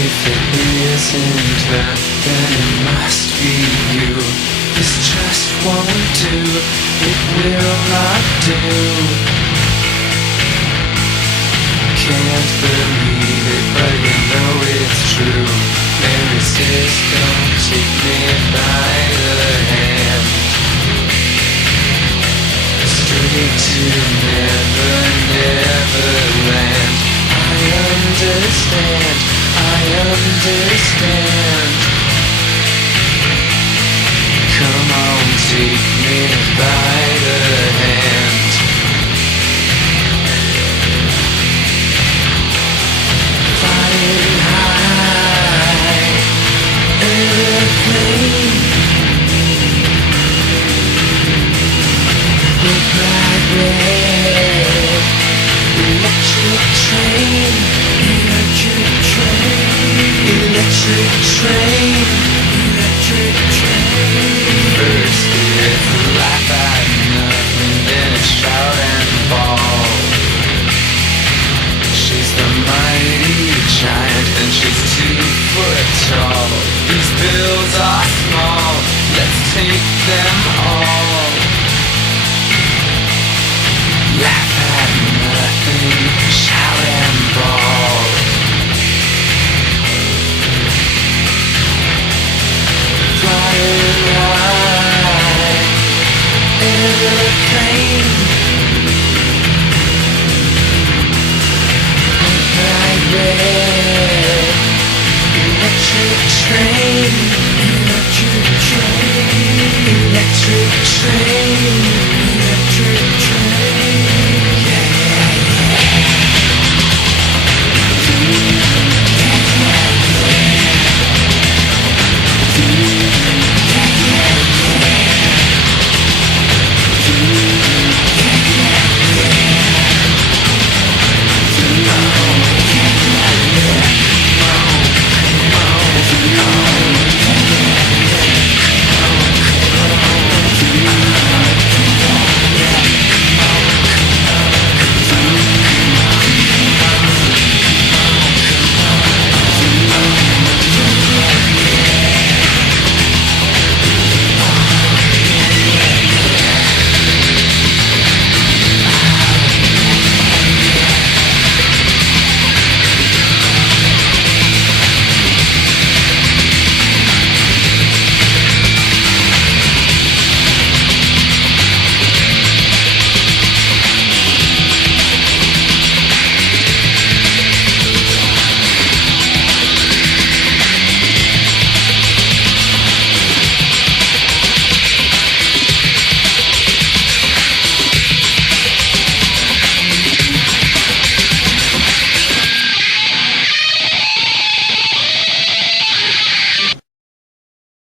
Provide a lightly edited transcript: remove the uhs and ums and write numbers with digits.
If it isn't her, then it must be you. This just won't do, it will not do. Can't believe it, but you know it's true. Mary says, don't take me by the hand. Straight to never, never land. I understand, I understand. Come on, take me by the hand. Flying high, airplane. With bright red, electric train, electric train, electric train, electric train. First it's laugh at nothing, then it's shout and bawl. She's the mighty giant and she's 2 foot tall. These bills are small, let's take them all. Laugh at nothing, shout and bawl. Flying high, airplane. Bright red, electric train, electric train, electric train, electric train.